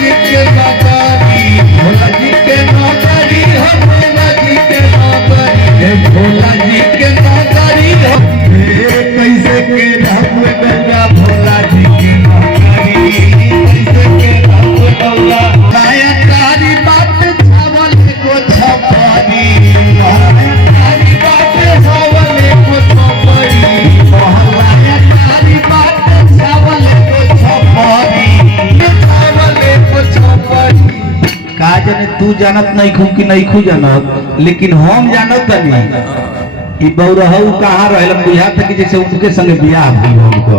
जी के नौकरी, भोला जी के नौकरी हो, भोला जी के नौकरी, भोला जी के नौकरी हो। कैसे के राम गंगा भोला जी की नौकरी, कैसे के राम गंगा माया तारी बात छावल को छपारी, तारी बात छावल को छपारी, माया तारी बात छावल को छपारी, छावल को छपारी। का जाने तू जानत नहीं खू कि नहीं खू जानत, लेकिन हम जानत नहीं ई बौरहू कहाँ रहलन बुझा था कि जैसे उनके संग बियाह भइल उनको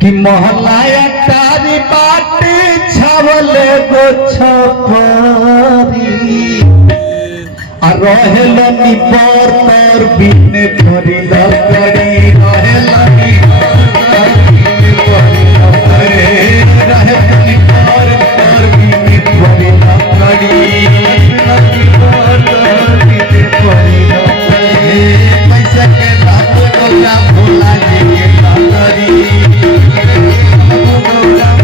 कि मोहल्ला तारी बाटे छावले गो छपारी आ रहेलनी पर पर बिने भरी लकड़ी, रहेलनी रहेलनी पर पर बिने भरी लकड़ी, भोला जी के नगरी,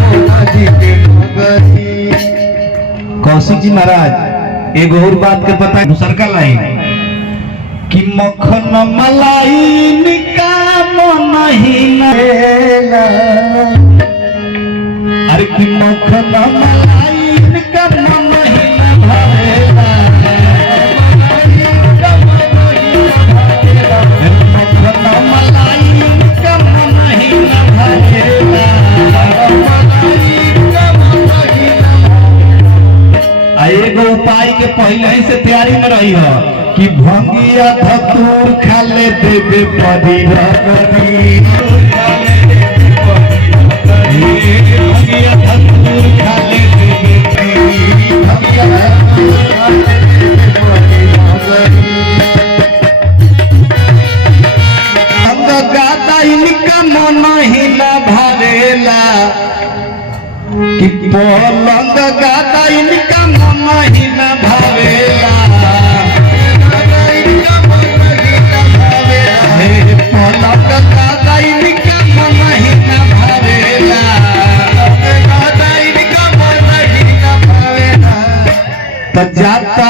भोला जी के नगरी। कौशिक जी महाराज एगो और बात के पता है दूसर का लाइन कि मक्खन मलाई निकाम नहीं नेला, अरे कि मक्खन मलाई निकाम नहीं ना भरेला, एगो उपाय के पहले ही से तैयारी में रही हो कि भंगिया धतूर खा ले देवे परी रगरी, भंगिया धतूर खा ले देवे अंग गाता इनका मन ही न भरेला कि पलंग गाता इनका मन ही न भावेला, पलंग गाता इनका मन ही न भावेला, तो जाता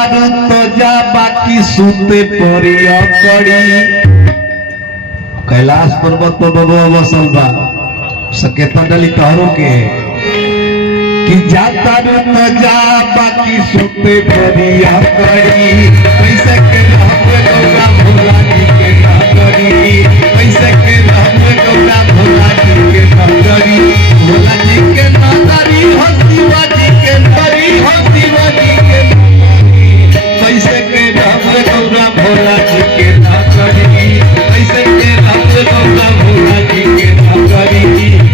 तो जा बाकी सूते परिया कड़ी। कैलाश पर्वत पर बबुआ बसल बा सकेता डली तहरों के कि जाता न जा बाकी सुते परिया करी, कैसे के राम गौरा भोला जी के नगरी, कैसे के राम गौरा भोला जी के नगरी, भोला जी के नगरी हो शिवा जी के नगरी, हो शिवा जी के नगरी, कैसे के राम गौरा भोला जी के नगरी, कैसे के राम गौरा भोला जी के नगरी,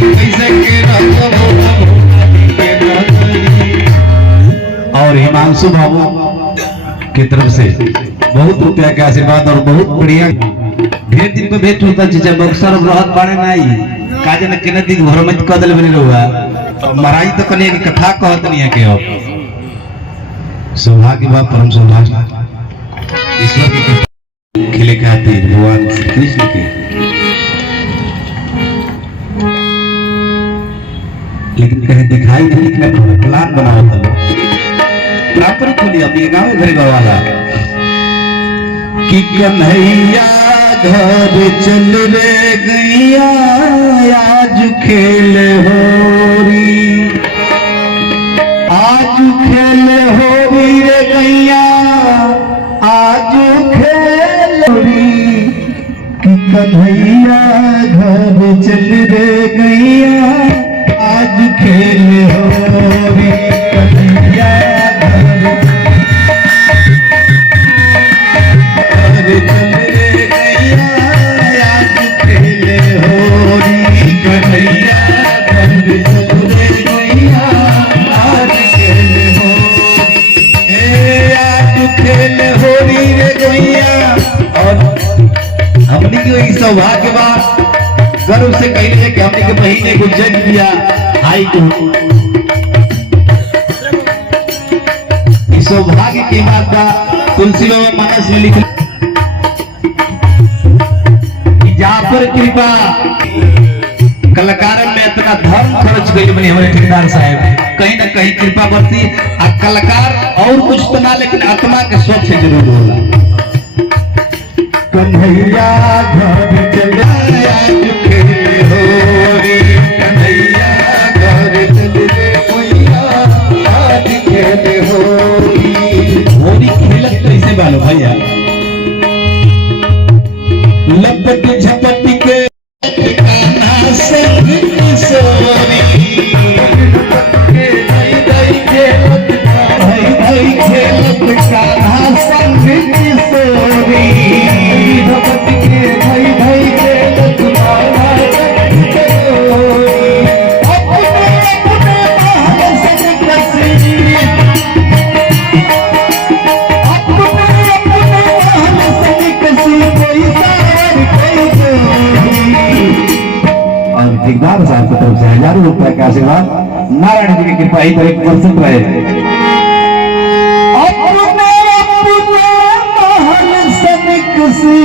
कैसे के राम गौरा और हिमांशु बाबू की तरफ से बहुत रुपया के आशीर्वाद और बहुत बढ़िया ढेर दिन पे भेंट होता चीजा बक्सर रहत बाड़े नहीं काजे न केने दिन घर में कदल बनी रहुआ मराई तो कने की कथा कहत नहीं है के हो सौभाग्य बा परम सौभाग्य ईश्वर की खिले खातिर भगवान श्री कृष्ण के लेकिन कहीं दिखाई नहीं कि प्लान बनाओ तो प्रॉपर खोली अपने गाँव घर गवाला कि कन्हैया घर चल रे गैया आज खेल होरी, आज खेल होरी रे गैया आज खेल होरी, कि कन्हैया घर चल रे गैया आज खेल होरी, कन्हैया सौभाग्य गर्व से कहले कि हमने के महीने को जज दिया हाई कोर्ट, सौभाग्य की बात बा तुलसी बाबा मानस में लिख जाफर कृपा कलाकार में इतना कितना धर्म खर्च गई बनी हमारे ठेकेदार साहब, कहीं ना कहीं कृपा बरती। आ कलाकार और कुछ तो ना, लेकिन आत्मा के स्वच्छ जरूर होला। कन्हैया घर चले आज खेले होरी, कन्हैया घर चले मैया आज खेले होरी। होली खेलत कैसे बालो भैया? लपट झपट के कान्हा संग किशोरी, भाई खेलत कान्हा संग किशोरी, झपट के भाई खेलत कान्हा संग किशोरी। अपने अपने महल संग कसी, अपने अपने महल संग कसी, कोई सार कोई जोड़ी। और ठेकेदार साहब की तरफ से 1000 रुपए का आशीर्वाद, नारायण जी की कृपा ही तरह बरसत रहे। अपने अपने महल सनिक सी,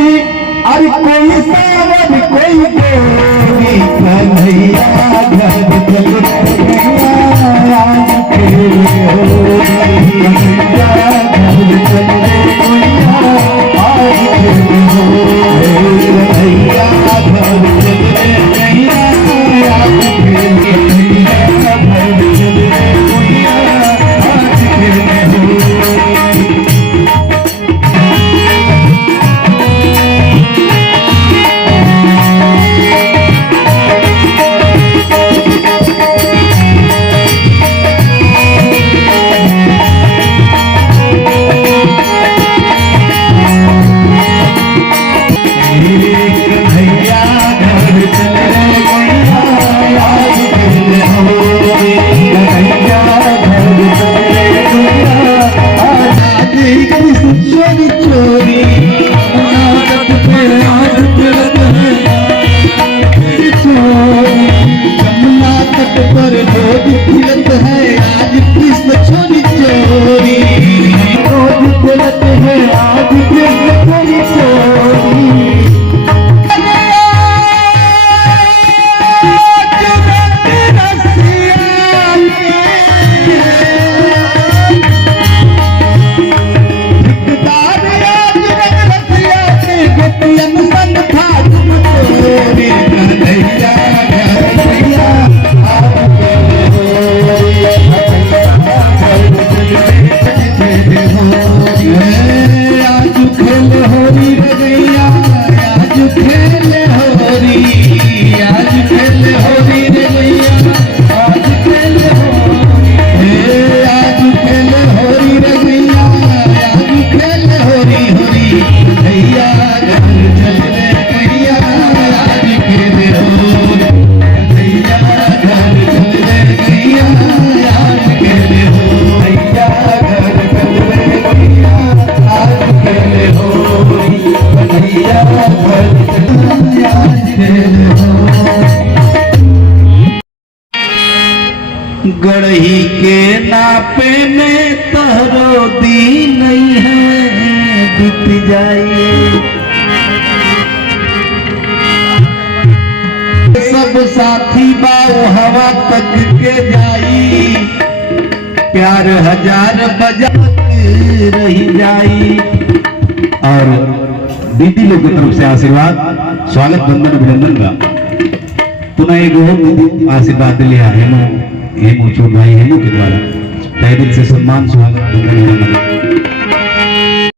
अरे कोई सावन कोई गोरी, कन्हैया घर चले मैया आज खेले होरी, कन्हैया घर चले मैया आज खेले होरी, कन्हैया घर चले मैया आज खेले, कन्हैया घर चले मैया आज खेले होरी। कन्हैया घर चले मैया आज खेले होरी, कन्हैया घर चले मैया आजादी कृष्ण चोरी चोरी, नाटक पे आज खेलत है चोरी, जमुना तट पर जोग खिलत है आज कृष्ण चोरी चोरी, जोग खिलत है आज कृष्ण चोरी चोरी। आज खेल होरी रगैया, आज खेल होरी, आज खेल होरी रगैया, आज खेल होरी, आज खेल होरी रगैया, आज खेल होरी होरी, भैया घर चले मैया आज खेल होरी, भैया घर चले मैया आज खेल होरी, भैया घर चले मैया आज खेल होरी, भैया घर चले आज खेल होरी। गढ़ही के नापे में तहरो दी नहीं है, बीत जाइए सब साथी बाओ हवा तक के जाई, प्यार 1000 बजात रही जाई। और दीदी लोग की तरफ से आशीर्वाद, स्वागत बंदन अभिनंदन का पुनः एक आशीर्वाद लिया हेमू छोट भाई हेमू के द्वारा तहे दिल से सम्मान स्वागत बंदन अभिनंदन।